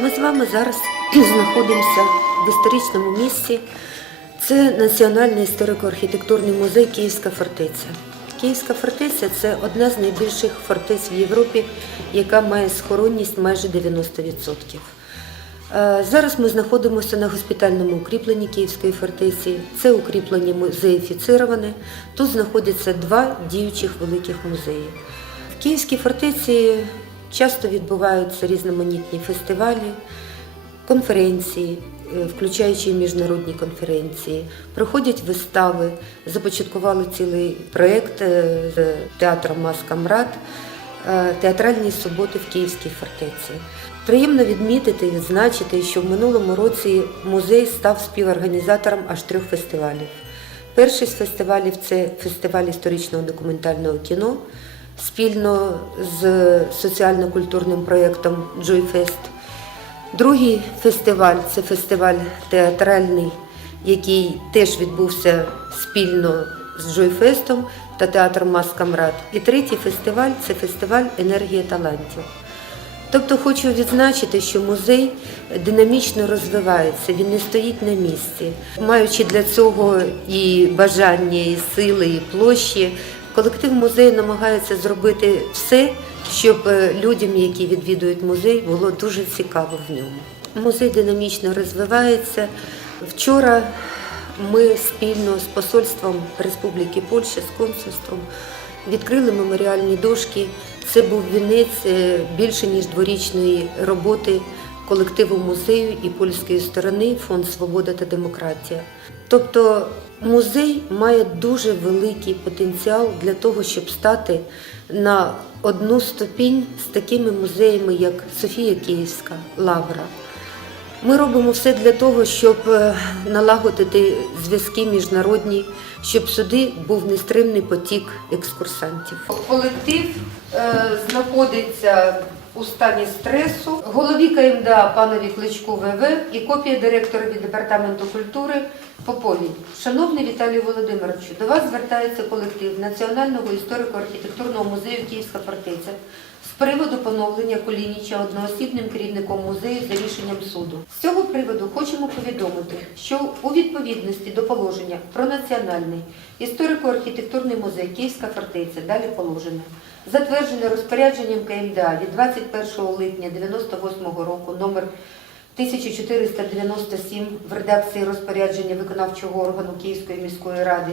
Ми з вами зараз знаходимося в історичному місці. Це Національний історико-архітектурний музей Київська фортеця. Київська фортеця це одна з найбільших фортець в Європі, яка має схоронність майже 90%. Е, Зараз ми знаходимося на госпітальному укріпленні Київської фортеці. Це укріплення музеїфіцироване. Тут знаходяться два діючих великих музеї. В Київській фортеці часто відбуваються різноманітні фестивалі, конференції, е, включаючи міжнародні конференції, проходять вистави, започаткували цілий проєкт е, з театром Маскамрад е, театральні суботи в Київській фортеці. Приємно відмітити і відзначити, що в минулому році музей став співорганізатором аж трьох фестивалів. Перший з фестивалів це фестиваль історичного документального кіно спільно з соціально-культурним проєктом Джойфест. Другий фестиваль це фестиваль театральний, який теж відбувся спільно з Джойфестом та театром Маскамрад. І третій фестиваль це фестиваль Енергія талантів. Тобто хочу відзначити, що музей динамічно розвивається, він не стоїть на місці. Маючи для цього і бажання, і сили, і площі, колектив музею намагається зробити все, щоб е, людям, які відвідують музей, було дуже цікаво в ньому. Музей динамічно розвивається. Вчора ми спільно з посольством Республіки Польща, з консульством відкрили меморіальні дошки. Це був вінець е, більше ніж дворічної роботи колективу музею і польської сторони Фонд Свобода та Демократія. Тобто музей має дуже великий потенціал для того, щоб стати на одну ступінь з такими музеями, як Софія Київська, Лавра. Ми робимо все для того, щоб е, налагодити зв'язки міжнародні, щоб сюди був нестримний потік екскурсантів. Колектив е, знаходиться у стані стресу. Голові КМДА панові Кличку ВВ і копія директорові департаменту культури Поповій. Шановний Віталій Володимировичу, до вас звертається колектив Національного історико-архітектурного музею Київська фортеця з приводу поновлення Кулініча одноосібним керівником музею за рішенням суду. З цього приводу хочемо повідомити, що у відповідності до положення про національний історико-архітектурний музей Київська фортеця, далі положення, затверджене розпорядженням КМДА від 21 липня 98 року номер 1497 в редакції розпорядження виконавчого органу Київської міської ради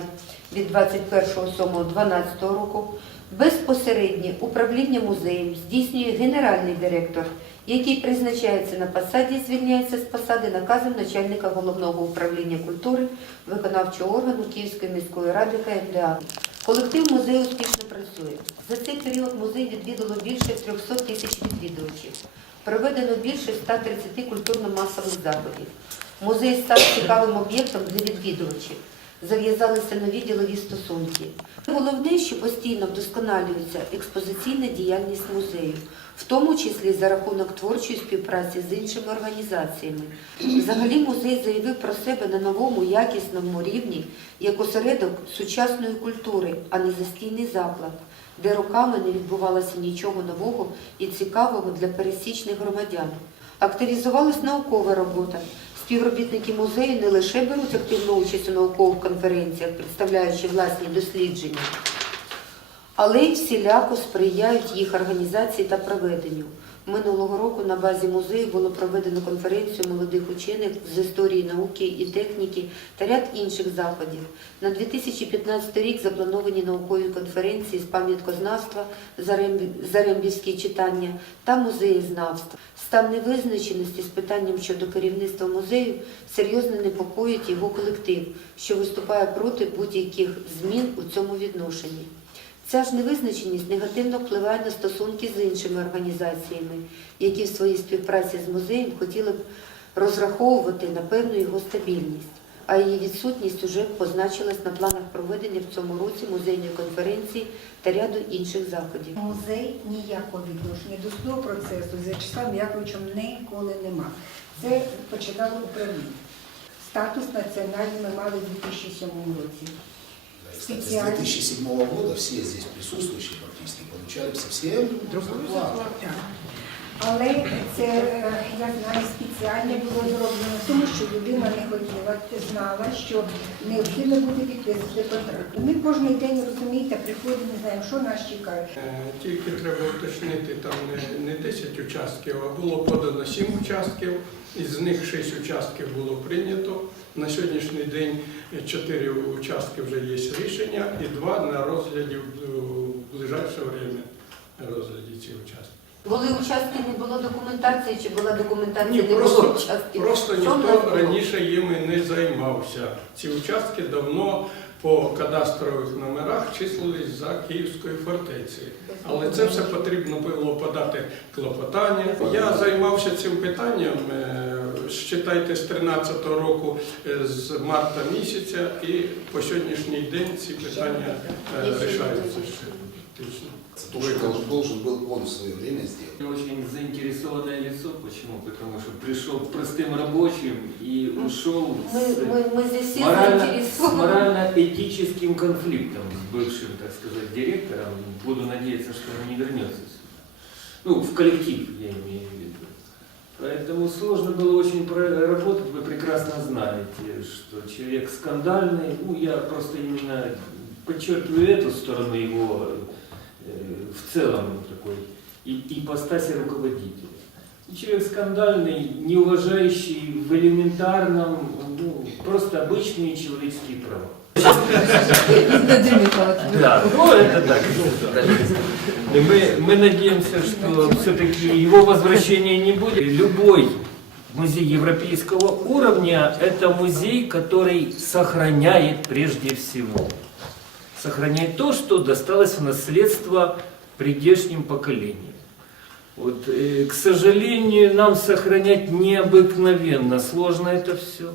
від 21.07.12 року безпосереднє управління музеєм здійснює генеральний директор, який призначається на посаді, звільняється з посади наказом начальника головного управління культури виконавчого органу Київської міської ради КМДА. Колектив музею успішно працює. За цей період музей відвідало більше 300 тисяч відвідувачів. Проведено більше 130 культурно-масових заходів. Музей став цікавим об'єктом для відвідувачів. Зав'язалися нові ділові стосунки. Головне, що постійно вдосконалюється експозиційна діяльність музею, в тому числі за рахунок творчої співпраці з іншими організаціями. Взагалі музей заявив про себе на новому якісному рівні як осередок сучасної культури, а не застійний заклад, де роками не відбувалося нічого нового і цікавого для пересічних громадян. Активізувалась наукова робота. Співробітники музею не лише беруть активну участь у наукових конференціях, представляючи власні дослідження, але й всіляко сприяють їх організації та проведенню. Минулого року на базі музею було проведено конференцію молодих учених з історії науки і техніки та ряд інших заходів. На 2015 рік заплановані наукові конференції з пам'яткознавства, зарембівські читання та музеєзнавства. Стан невизначеності з питанням щодо керівництва музею серйозно непокоїть його колектив, що виступає проти будь-яких змін у цьому відношенні. Ця ж невизначеність негативно впливає на стосунки з іншими організаціями, які в своїй співпраці з музеєм хотіли б розраховувати на певну його стабільність, а її відсутність уже позначилась на планах проведення в цьому році музейної конференції та ряду інших заходів. Музей ніякого відношення до цього процесу з В'ячеславом Яковичем ніколи нема. Це починало управління. Статус національний ми мали у 2007 році. Кстати, с 2007 года все здесь присутствующие практически получали совсем другую зарплату. Але це, е, я знаю, спеціально було зроблено, тому що людина не хотіла, знала, що необхідно буде підписати контракт. Ми кожен день, розумієте, приходимо, не знаємо, що нас чекає. Е, Тільки треба уточнити, там не, не 10 участків, а було подано 7 участків, із них 6 участків було прийнято. На сьогоднішній день 4 участки вже є рішення і 2 на розгляді в ближайше время розгляді ці участки. Були участки, не було документації, чи була документація, Ні, не було просто, участків? просто Що в нас ніхто було? раніше їми не займався. Ці участки давно по кадастрових номерах числились за Київською фортецею. Але це все потрібно було подати клопотання. Я займався цим питанням, е, считайте, з 13-го року, е, з марта місяця, і по сьогоднішній день ці питання е, рішаються ще фактично. То, что он должен был он в свое время сделать. Я очень заинтересованное лицо. Почему? Потому что пришел простым рабочим и ушел Ми, с ми, ми здесь всі морально- с заінтересовані. морально-этическим конфликтом с бывшим, так сказать, директором. Буду надеяться, что он не вернется сюда. Ну, в коллектив, я имею в виду. Поэтому сложно было очень проработать. Вы прекрасно знаете, что человек скандальный. Ну, я просто именно подчеркиваю эту сторону его э, в целом такой ипостаси руководителя. Человек скандальный, не уважающий в элементарном, ну, просто обычные человеческие права. Да, ну это так. Мы, мы надеемся, что все-таки его возвращения не будет. Любой музей европейского уровня – это музей, который сохраняет прежде всего. Сохраняет то, что досталось в наследство придешним поколениям. Вот, э, к сожалению, нам сохранять необыкновенно сложно это все.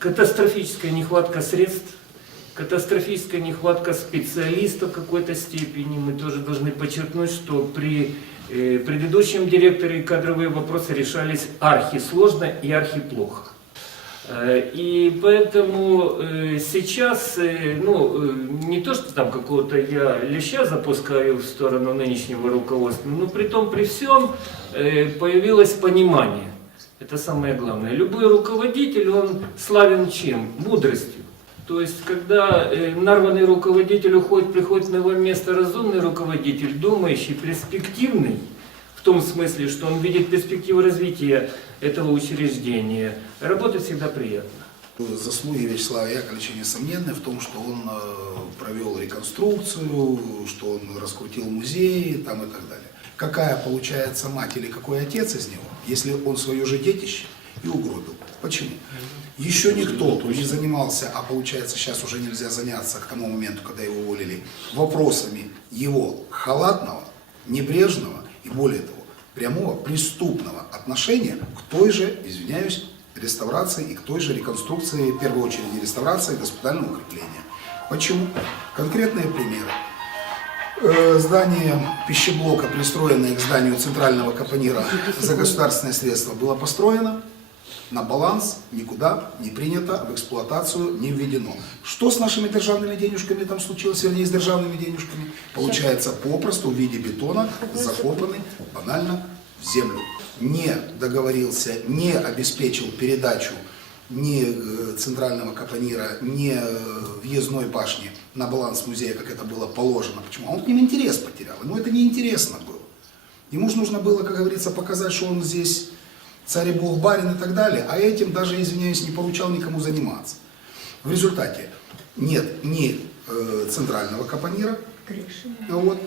катастрофическая нехватка средств, катастрофическая нехватка специалистов в какой-то степени. Мы тоже должны подчеркнуть, что при э, предыдущем директоре кадровые вопросы решались архисложно и архиплохо. Э, И поэтому э, сейчас, э, ну, не то, что там какого-то я леща запускаю в сторону нынешнего руководства, но при том, при всем появилось понимание. Это самое главное. Любой руководитель, он славен чем? Мудростью. То есть, когда нарванный руководитель уходит, приходит на его место разумный руководитель, думающий, перспективный, в том смысле, что он видит перспективу развития этого учреждения, работать всегда приятно. Заслуги Вячеслава Яковлевича несомненны в том, что он э, провел реконструкцию, что он раскрутил музей там и так далее. Какая получается мать или какой отец из него, если он свое же детище и угробил? Почему? Еще никто кто не занимался, а получается сейчас уже нельзя заняться к тому моменту, когда его уволили, вопросами его халатного, небрежного и более того, прямого преступного отношения к той же, извиняюсь, реставрации и к той же реконструкции, в первую очередь реставрации госпитального укрепления. Почему? Конкретные примеры. Э, Здание пищеблока, пристроенное к зданию центрального капонира за государственные средства, было построено на баланс, никуда не принято, в эксплуатацию не введено. Что с нашими державными денежками там случилось, вернее, с державными денежками? Получается, попросту в виде бетона закопаны банально в землю. Не договорился, не обеспечил передачу ни э, центрального капонира, ни э, въездной башни на баланс музея, как это было положено. Почему? А Он к ним интерес потерял. Ему это неинтересно было. Ему же нужно было, как говорится, показать, что он здесь царь и бог, барин и так далее, а этим даже, извиняюсь, не поручал никому заниматься. В результате нет ни э, центрального капонира, вот,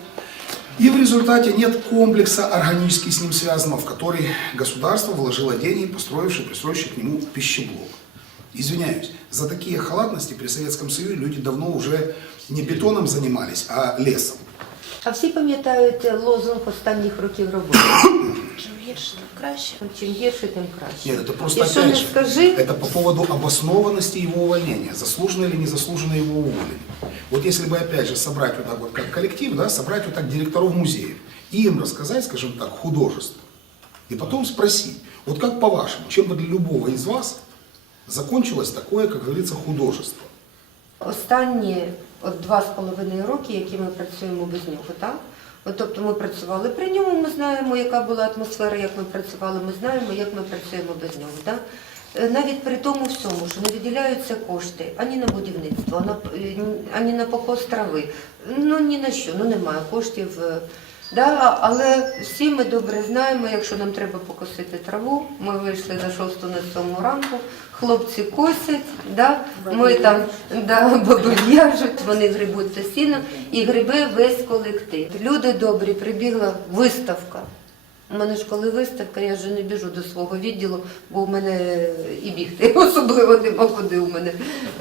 и в результате нет комплекса органически с ним связанного, в который государство вложило деньги, построившее, пристроившее к нему пищеблок. Извиняюсь, за такие халатности при Советском Союзе люди давно уже не бетоном занимались, а лесом. А всі пам'ятають лозунг останніх років роботи. Чим гірше, тим краще. Чим гірше, тим краще. Нет, это просто І що опять не же, скажи, это по поводу обоснованности его увольнения, заслуженно или незаслуженно его уволили. Вот если бы опять же собрать вот так вот как коллектив, да, собрать вот так директоров музеев и им рассказать, скажем так, художество, и потом спросить, вот как по-вашему, чем бы для любого из вас закончилось такое, как говорится, художество? останні от два з половиною роки, які ми працюємо без нього, так? От, тобто ми працювали при ньому, ми знаємо, яка була атмосфера, як ми працювали, ми знаємо, як ми працюємо без нього. Да? Е, Навіть при тому всьому, що не виділяються кошти ані на будівництво, на- е, ані на покос трави, ну ні на що, ну немає коштів. е, Да, але всі ми добре знаємо, якщо нам треба покосити траву, ми вийшли за 6 на 7 ранку, хлопці косять, да, ми там да, баби в'яжуть, вони грибуть це сіно і гриби весь колектив. Люди добрі, прибігла виставка. У мене ж коли виставка, я вже не біжу до свого відділу, бо в мене і бігти особливо нема куди. У мене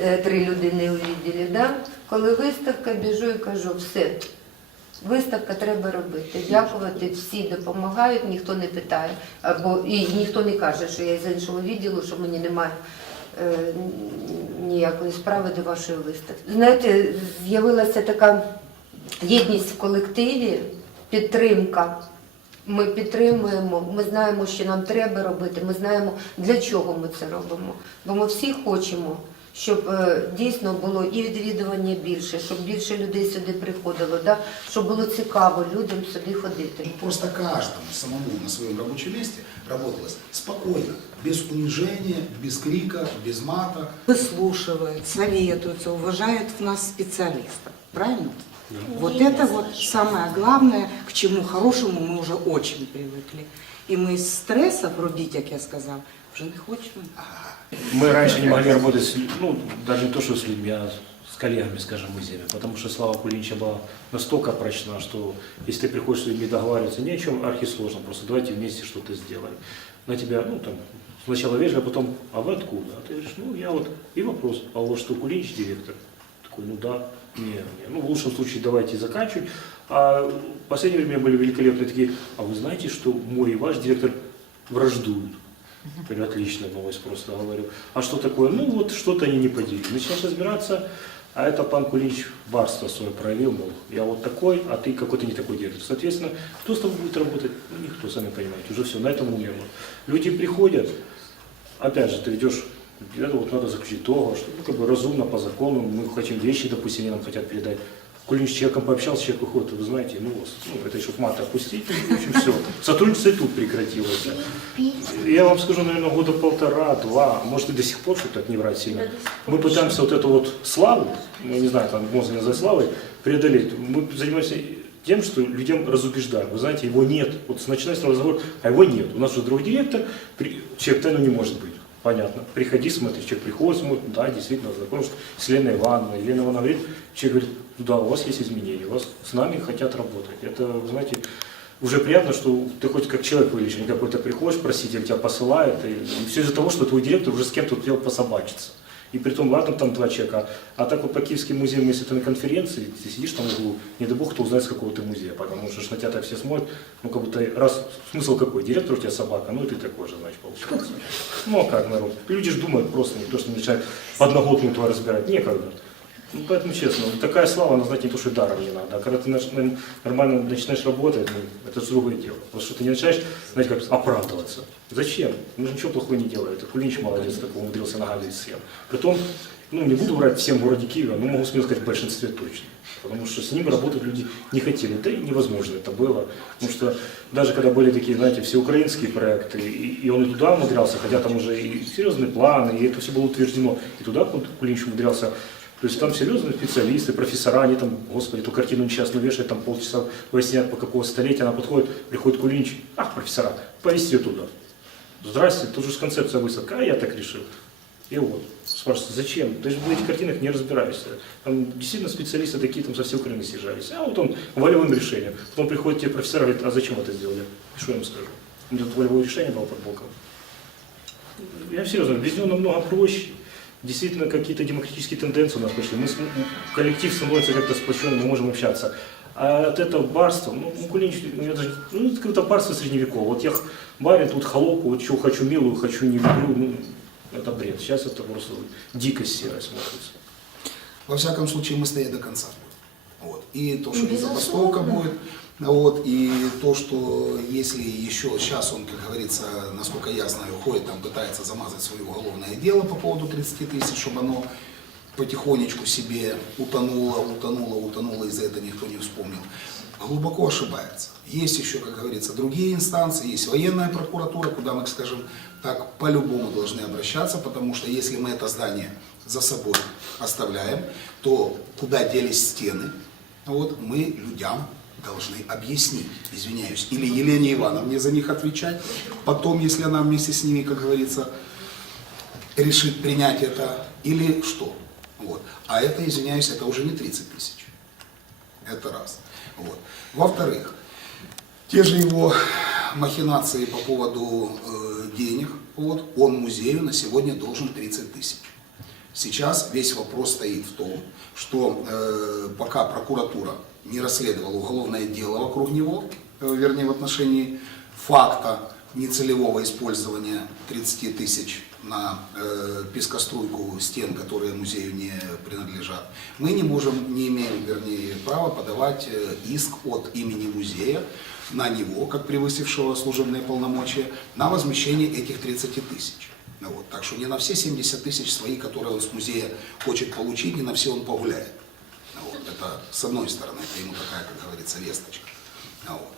е, три людини у відділі. Да? Коли виставка, біжу і кажу, все, виставка треба робити. Дякувати, всі допомагають, ніхто не питає. Або і ніхто не каже, що я з іншого відділу, що мені немає е, ніякої справи до вашої виставки. Знаєте, з'явилася така єдність в колективі, підтримка. Ми підтримуємо, ми знаємо, що нам треба робити, ми знаємо, для чого ми це робимо. Бо ми всі хочемо, щоб е, дійсно було і відвідування більше, щоб більше людей сюди приходило, да? щоб було цікаво людям сюди ходити. Просто каждому самому на своем рабочем месте работалось спокойно, без унижения, без крика, без мата. Выслушивают, советуются, уважают в нас специалистов. Правильно? Вот это вот самое главное, к чему хорошему мы уже очень привыкли. И мы из стресса врубить, как я сказала, уже не хочемо. Мы раньше не могли работать, с, лю- ну, даже не то, что с людьми, а с коллегами, скажем, музеями, потому что слава Кулинича была настолько прочна, что если ты приходишь с людьми договариваться, ни о чем архисложно, просто давайте вместе что-то сделаем. На тебя, ну, там, сначала вежливо, а потом, а вы откуда? А ты говоришь, ну, я вот, и вопрос, а у вас что, Кулинич директор? Такой, ну, да, не, не, ну, в лучшем случае давайте заканчивать. А в последнее время были великолепные такие, а вы знаете, что мой и ваш директор враждуют? Говорю, отличная новость, просто говорю. А что такое? Ну вот что-то они не поделили. Начинаешь разбираться, а это пан Кулич барство свое проявил, мол, я вот такой, а ты какой-то не такой директор. Соответственно, кто с тобой будет работать? Ну, никто, сами понимаете, уже все, на этом умерно. Люди приходят, опять же, ты ведешь, это вот надо заключить договор, что ну, как бы разумно, по закону, мы хотим вещи, допустим, они нам хотят передать. Кулинич с человеком пообщался, человек выходит, вы знаете, ну, ну это еще мат опустить, в общем, все. Сотрудничество и тут прекратилось. Я вам скажу, наверное, года полтора-два, может и до сих пор, чтобы так не врать сильно. Мы пытаемся вот эту вот славу, ну, я не знаю, там можно назвать славой, преодолеть. Мы занимаемся тем, что людям разубеждаем. Вы знаете, его нет. Вот начинается разговор, а его нет. У нас уже другой директор, человек тайну не может быть. Понятно. Приходи, смотри, человек приходит, смотрит, да, действительно, знакомишься с Леной Ивановной. Елена Ивановна говорит, человек говорит, «Ну да, у вас есть изменения, у вас с нами хотят работать. Это, вы знаете, уже приятно, что ты хоть как человек вылечен, какой-то приходишь, проситель тебя посылает, и, все из-за того, что твой директор уже с кем-то успел пособачиться. И при том, ладно, там два человека, а так вот по Киевским музеям, если ты на конференции, ты сидишь там в углу, не дай бог, кто узнает, с какого ты музея, потому что на тебя так все смотрят, ну как будто, раз, смысл какой, директор у тебя собака, ну и ты такой же, значит, получается. Ну а как народ? Люди же думают просто, никто же не начинает подноготную твою разбирать, некогда. Ну, поэтому честно, вот такая слава, она, знаете, не то, что даром не надо. А когда ты нач- на- нормально начинаешь работать, ну, это же другое дело. Потому что ты не начинаешь, знаете, как оправдываться. Зачем? Мы же ничего плохого не делали. Это Кулинич молодец, такой умудрился нагадить всем. Притом, ну, не буду врать всем в городе Киеве, но могу смело сказать, в большинстве точно. Потому что с ним работать люди не хотели. Да и невозможно это было. Потому что даже когда были такие, знаете, всеукраинские проекты, и, и он и туда умудрялся, хотя там уже и серьезные планы, и это все было утверждено, и туда Кулинич умудрялся то есть там серьезные специалисты, профессора, они там, господи, эту картину несчастную вешают, там полчаса выясняют, по какого столетия она подходит, приходит Кулинич, ах, профессора, повезти туда. Здрасте, тут же ж концепция выставка, а я так решил. И вот, спрашивают, зачем? Ты же в этих картинах не разбираешься. Там действительно специалисты такие там со всей Украины съезжались. А вот он волевым решением. Потом приходит тебе профессор и говорит, а зачем это сделали? Что я им скажу? У меня тут волевое решение было под боком. Я серьезно, без него намного проще. Действительно, какие-то демократические тенденции у нас пошли. Мы, коллектив становится как-то сплоченным, мы можем общаться. А от этого барства, ну, ну, Кулинич, ну, я даже, ну, это какое-то барство средневековое. Вот я барин, тут холоп, вот что хочу милую, хочу не люблю, ну, это бред. Сейчас это просто дикость серая смотрится. Во всяком случае, мы стоять до конца. Вот. И то, что забастовка будет, вот, и то, что если еще сейчас он, как говорится, насколько я знаю, ходит, там пытается замазать свое уголовное дело по поводу 30 тысяч, чтобы оно потихонечку себе утонуло, утонуло, утонуло, и за это никто не вспомнил. Глубоко ошибается. Есть еще, как говорится, другие инстанции, есть военная прокуратура, куда мы, скажем так, по-любому должны обращаться, потому что если мы это здание за собой оставляем, то куда делись стены, вот, мы людям должны объяснить, извиняюсь, или Елене Ивановне за них отвечать, потом, если она вместе с ними, как говорится, решит принять это, или что. Вот. А это, извиняюсь, это уже не 30 тысяч. Это раз. Вот. Во-вторых, те же его махинации по поводу э, денег, вот, он музею на сегодня должен 30 тысяч. Сейчас весь вопрос стоит в том, что э, пока прокуратура не расследовала уголовное дело вокруг него, э, вернее в отношении факта нецелевого использования 30 тысяч на э, пескоструйку стен, которые музею не принадлежат, мы не можем, не имеем, вернее, права подавать э, иск от имени музея на него, как превысившего служебные полномочия, на возмещение этих 30 тысяч. Ну Вот. Так что не на все 70 тысяч свои, которые он с музея хочет получить, не на все он погуляет. Ну Вот. Это с одной стороны, это ему такая, как говорится, весточка. Ну Вот.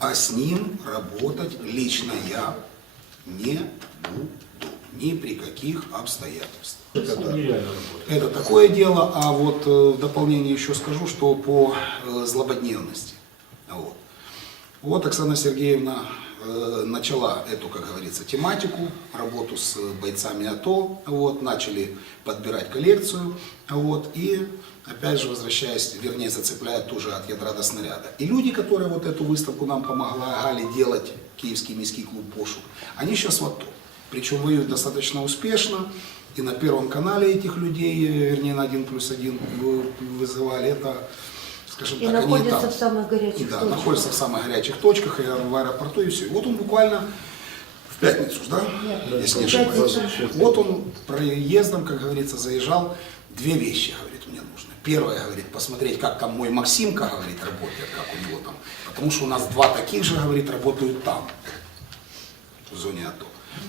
А с ним работать лично я не буду. Ни при каких обстоятельствах. Это да. Это такое дело, а вот э, в дополнение еще скажу, что по э, злободневности. Вот. Вот Оксана Сергеевна э, начала эту, как говорится, тематику, работу с бойцами АТО, вот, начали подбирать коллекцию, вот, и опять же возвращаясь, вернее зацепляя тоже от ядра до снаряда. И люди, которые вот эту выставку нам помогали делать, Киевский міський клуб «Пошук», они сейчас в АТО. Причем воюют достаточно успешно, и на Первом канале этих людей, вернее на 1 плюс 1 вызывали, это, скажем И так, они находятся там. в самых горячих Да, точках. находится в самых горячих точках, и в аэропорту, и все. Вот он буквально в пятницу, да? Если не ошибаюсь. Вот он проездом, как говорится, заезжал. Две вещи, говорит, мне нужно. Первое, говорит, посмотреть, как там мой Максимка, говорит, работает, как у него там. Потому что у нас два таких же, говорит, работают там, в зоне АТО.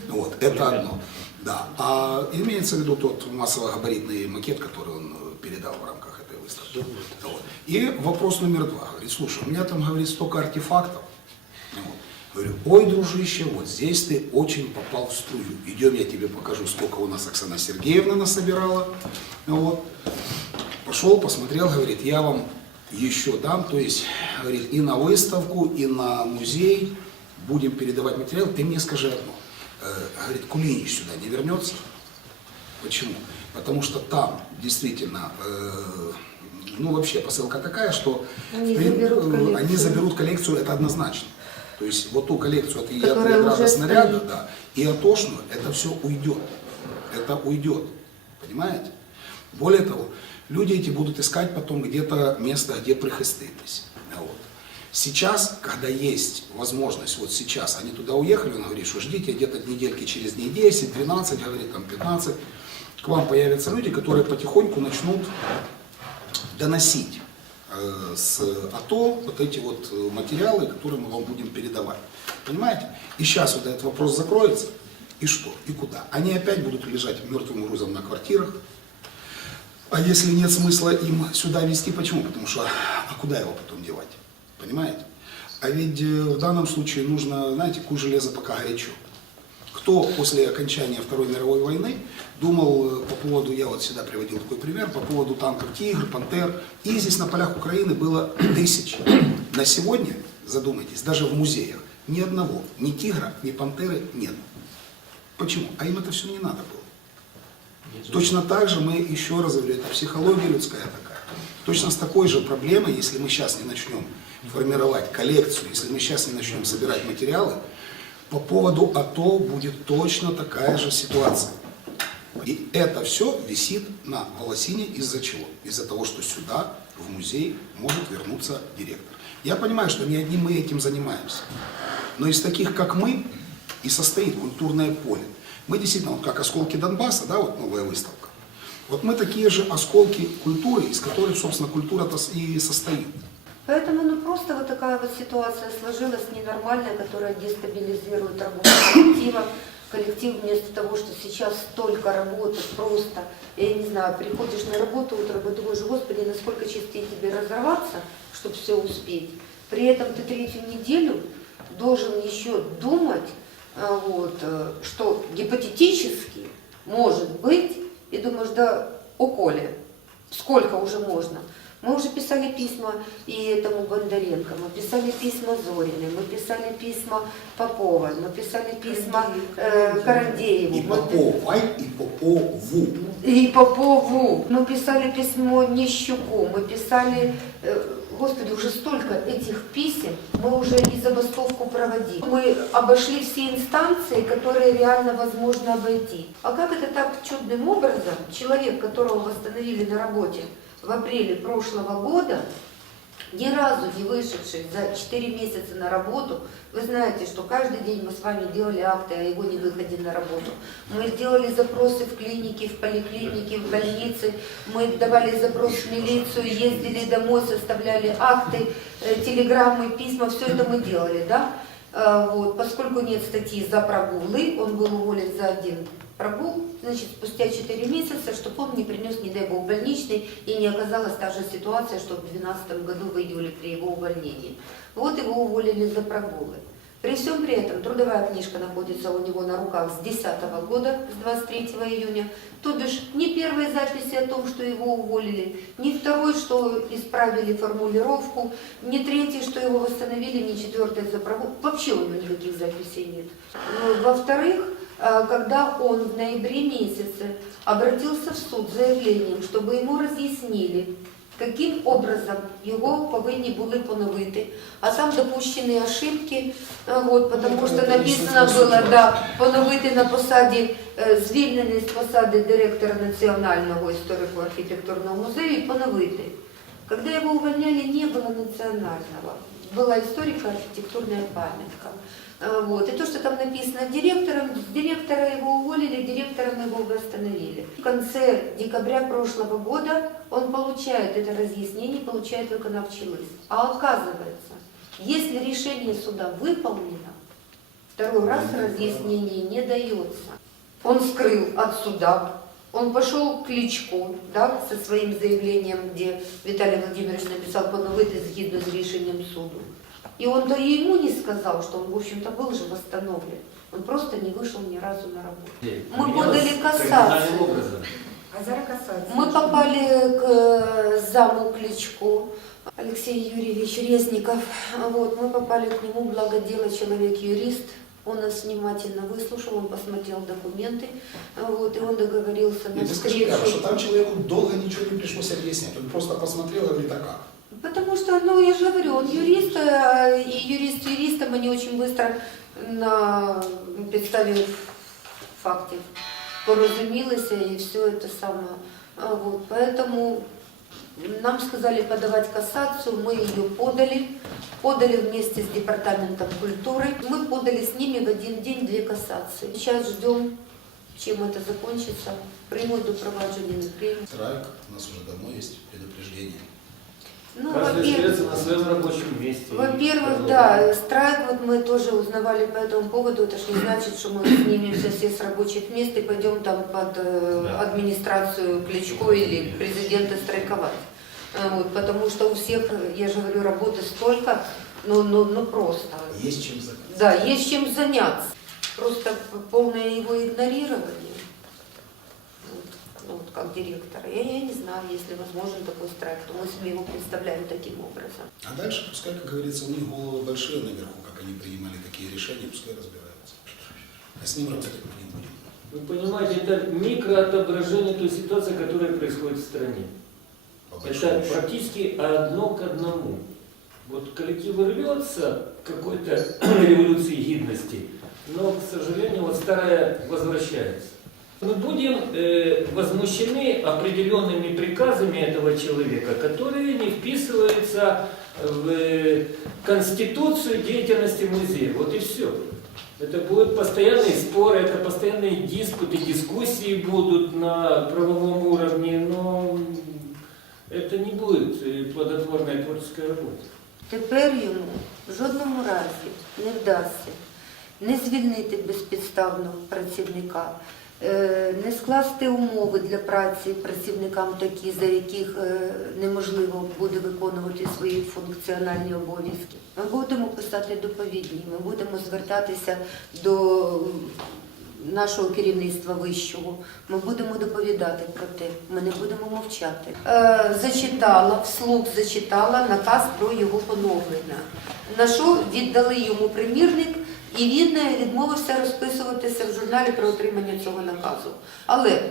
Вот, это одно. Да. А имеется в виду тот массово-габаритный макет, который он э, передал в рамках этой выставки. Вот. И вопрос номер два. Говорит, слушай, у меня там, говорит, столько артефактов. Вот. Говорю, ой, дружище, вот здесь ты очень попал в струю. Идем, я тебе покажу, сколько у нас Оксана Сергеевна насобирала. Вот. Пошел, посмотрел, говорит, я вам еще дам, то есть, говорит, и на выставку, и на музей будем передавать материал. Ты мне скажи одно. Э, Говорит, Кулинич сюда не вернется. Почему? Потому что там действительно, э, ну вообще посылка такая, что Они в прин- заберут э, коллекцию. они заберут коллекцию, это однозначно. То есть вот ту коллекцию от ядра снаряда, да, и атошную, это все уйдет. Это уйдет. Понимаете? Более того, люди эти будут искать потом где-то место, где прихистились. Вот. Сейчас, когда есть возможность, вот сейчас они туда уехали, он говорит, что ждите где-то недельки через дней 10, 12, говорит, там 15, к вам появятся люди, которые потихоньку начнут доносить э, с АТО вот эти вот э, материалы, которые мы вам будем передавать. Понимаете? И сейчас вот этот вопрос закроется, и что, и куда? Они опять будут лежать мертвым грузом на квартирах, а если нет смысла им сюда везти, почему? Потому что, а куда его потом девать? Понимаете? А ведь э, в данном случае нужно, знаете, куй железо пока горячо. Кто после окончания Второй мировой войны думал э, по поводу, я вот всегда приводил такой пример, по поводу танков «Тигр», «Пантер». И здесь на полях Украины было тысячи. На сегодня, задумайтесь, даже в музеях ни одного, ни «Тигра», ни «Пантеры» нет. Почему? А им это все не надо было. Точно так же мы, еще раз говорю, это психология людская такая. Точно с такой же проблемой, если мы сейчас не начнем формировать коллекцию, если мы сейчас не начнем собирать материалы, по поводу АТО будет точно такая же ситуация. И это все висит на волосине из-за чего? Из-за того, что сюда, в музей, может вернуться директор. Я понимаю, что не одни мы этим занимаемся. Но из таких, как мы, и состоит культурное поле. Мы действительно, вот как осколки Донбасса, да, вот новая выставка. Вот мы такие же осколки культуры, из которых, собственно, культура-то и состоит. Поэтому ну, просто вот такая вот ситуация сложилась ненормальная, которая дестабилизирует работу коллектива. Коллектив вместо того, что сейчас столько работы, просто, я не знаю, приходишь на работу утром и думаешь, господи, насколько частей тебе разорваться, чтобы все успеть. При этом ты третью неделю должен еще думать, а, вот, э, что гипотетически может быть, и думаешь, да, о Коле, сколько уже можно. Мы уже писали письма и этому Бондаренко, мы писали письма Зориной, мы писали письма Поповой, мы писали письма э, Карандееву. И мы пи- Поповой, и Попову. и Попову. Мы писали письмо Нищуку, мы писали, э, господи, уже столько этих писем, мы уже и забастовку проводили. Мы обошли все инстанции, которые реально возможно обойти. А как это так чудным образом, человек, которого восстановили на работе в апреле прошлого года, ни разу не вышедший за 4 месяца на работу, вы знаете, что каждый день мы с вами делали акты о его невыходе на работу. Мы делали запросы в клинике, в поликлинике, в больнице, мы давали запрос в милицию, ездили домой, составляли акты, э, телеграммы, письма, все это мы делали, да? Э, Вот, поскольку нет статьи за прогулы, он был уволен за один прогул, значит, спустя 4 месяца, чтобы он не принес, не дай бог, больничный, и не оказалась та же ситуация, что в 2012 году в июле при его увольнении. Вот его уволили за прогулы. При всем при этом трудовая книжка находится у него на руках с 10 года, с 23 июня, то бишь ни первой записи о том, что его уволили, ни второй, что исправили формулировку, ни третий, что его восстановили, ни четвертый за прогул. Вообще у него никаких записей нет. Во-вторых, когда он в ноябре месяце обратился в суд с заявлением, чтобы ему разъяснили, каким образом його повинні були поновити, а там допущені ошибки, е, от, тому що написано було да, поновити на посаді, е, звільнений з посади директора Національного історико-архітектурного музею і поновити. Когда его увольняли, не было национального. Была историко-архитектурная памятка. Э, Вот. И то, что там написано директором, директора его уволили, директором его восстановили. В конце декабря прошлого года он получает это разъяснение, получает выконавчий лист. А оказывается, если решение суда выполнено, второй раз разъяснение не дается. Он скрыл от суда, он пошел к Кличко, да, со своим заявлением, где Виталий Владимирович написал поновити згідно з рішенням суду. И он да и ему не сказал, что он, в общем-то, был же восстановлен. Он просто не вышел ни разу на работу. Мы подали кассацию. А. Мы попали к э, заму Кличко, Алексей Юрьевич Резников. Вот, мы попали к нему, благо дело, человек-юрист. Он нас внимательно выслушал, он посмотрел документы, вот, и он договорился на ты скажи встречу. прямо, что там человеку долго ничего не пришлось объяснять. Он просто посмотрел и говорит, а как? Потому что, ну, я же говорю, он юрист, э, и юрист юристом, они очень быстро на підставі фактів порозумілися и все это самое. А Вот, поэтому нам сказали подавать кассацию, мы ее подали, подали вместе с департаментом культуры. Мы подали с ними в один день две кассации. Сейчас ждем, чем это закончится. Примут до провадження, не примут. Страйк, у нас уже давно есть предупреждение. Ну, Каждый во-первых, остается на своем рабочем месте. Во-первых, да, страйк, вот мы тоже узнавали по этому поводу, это же не значит, что мы снимемся все с рабочих мест и пойдем там под э, Да. администрацию Кличко или президента страйковать. Э, Вот, потому что у всех, я же говорю, работы столько, ну, ну, ну просто. Есть чем заняться. Да, есть чем заняться. Просто полное его игнорирование. Вот, ну, вот как директора. Я, я не знаю, если возможен такой страйк, то мы себе его представляем таким образом. А дальше, пускай, как говорится, у них головы большие наверху, как они принимали такие решения, пускай разбираются. А с ним работать мы не будем. Вы понимаете, это микроотображение той ситуации, которая происходит в стране. Это практически одно к одному. Вот коллектив рвется к какой-то революции гидности, но, к сожалению, вот старая возвращается. Мы будем э, возмущены определенными приказами этого человека, которые не вписываются в э, конституцию деятельности музея. Вот и все. Это будут постоянные споры, это постоянные диспуты, дискуссии будут на правовом уровне, но это не будет э, плодотворная творческая работа. Тепер йому в жодному разі не вдасться не звільнити безпідставно працівника, е, не скласти умови для праці працівникам такі, за яких е, неможливо буде виконувати свої функціональні обов'язки. Ми будемо писати доповідні, ми будемо звертатися до нашого керівництва вищого. Ми будемо доповідати про те, ми не будемо мовчати. Е, зачитала, вслух зачитала наказ про його поновлення. На що віддали йому примірник, і він е, відмовився розписуватися в журналі про отримання цього наказу. Але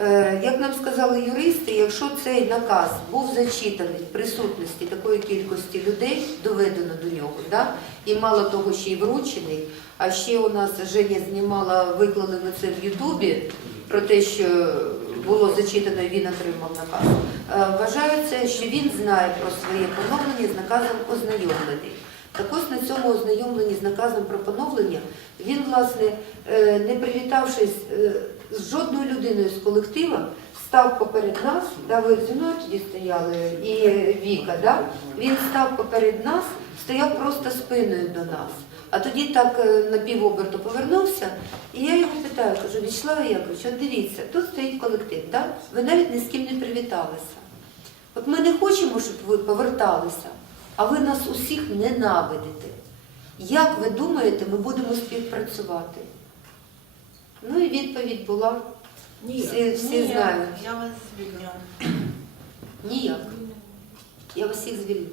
Е, Як нам сказали юристи, якщо цей наказ був зачитаний в присутності такої кількості людей, доведено до нього, да? і мало того, ще й вручений, а ще у нас Женя знімала, виклали ми це в Ютубі про те, що було зачитано і він отримав наказ. Е, Вважається, що він знає про своє поновлення з наказом ознайомлений. Так ось на цьому ознайомленні з наказом про поновлення він, власне, е, не привітавшись е, з жодною людиною з колектива, став поперед нас, да, ви зі мною тоді стояли, і Віка, да? він став поперед нас, стояв просто спиною до нас. А тоді так е, на півоберту повернувся, і я його питаю, кажу, Вячеслава Яковлевич, от дивіться, тут стоїть колектив, да? ви навіть ні з ким не привіталися. От ми не хочемо, щоб ви поверталися, а ви нас усіх ненавидите. Як ви думаєте, ми будемо співпрацювати? Ну і відповідь була. Всі, всі знають. Я вас звільняю. Ніяк. Я вас всіх звільню.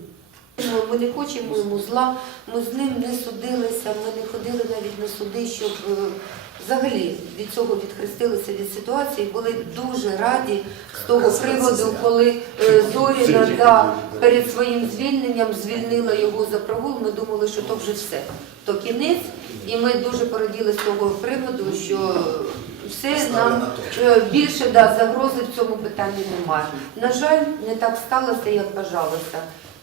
Ми не хочемо йому зла, ми з ним не судилися, ми не ходили навіть на суди, щоб е, взагалі від цього відхрестилися від ситуації. Були дуже раді з того приводу, коли е, Зоріна да, перед своїм звільненням звільнила його за прогул. Ми думали, що то вже все, то кінець. І ми дуже пораділи з того приводу, що все нам е, більше да, загрози в цьому питанні немає. На жаль, не так сталося, як бажалося.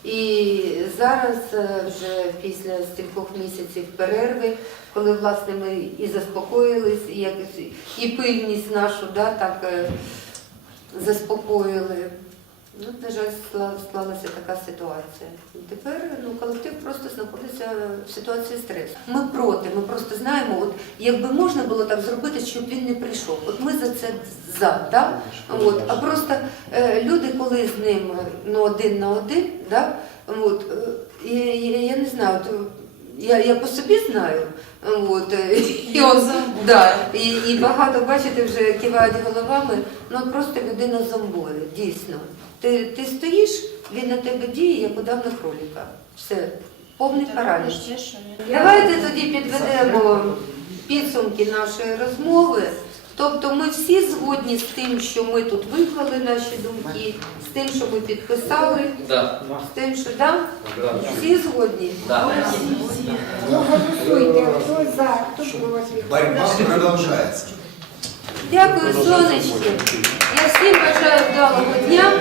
І зараз, е, вже після стількох місяців перерви, коли власне ми і заспокоїлись, і якось і пильність нашу да, так е, заспокоїли. Ну, на жаль, скла- склалася така ситуація. Тепер ну, колектив просто знаходиться в ситуації стресу. Ми проти, ми просто знаємо, от якби можна було так зробити, щоб він не прийшов. От ми за це за, да? от, а просто е, люди, коли з ним ну, один на один, да? от, е, я, я, не знаю, е, я, я по собі знаю. От, е, і, он, да, і, і багато, бачите, вже кивають головами, ну просто людина зомбує, дійсно. Ти, ти стоїш, він на тебе діє, як у давних кроліка. Все, повний параліч. Давайте тоді підведемо підсумки нашої розмови. Тобто ми всі згодні з тим, що ми тут виклали наші думки, з тим, що ми підписали, Да. з тим, що да? всі згодні. Да. Ну, голосуйте, хто за, хто проти. Борьба продолжается. Дякую, сонечки. Я всім бажаю вдалого дня.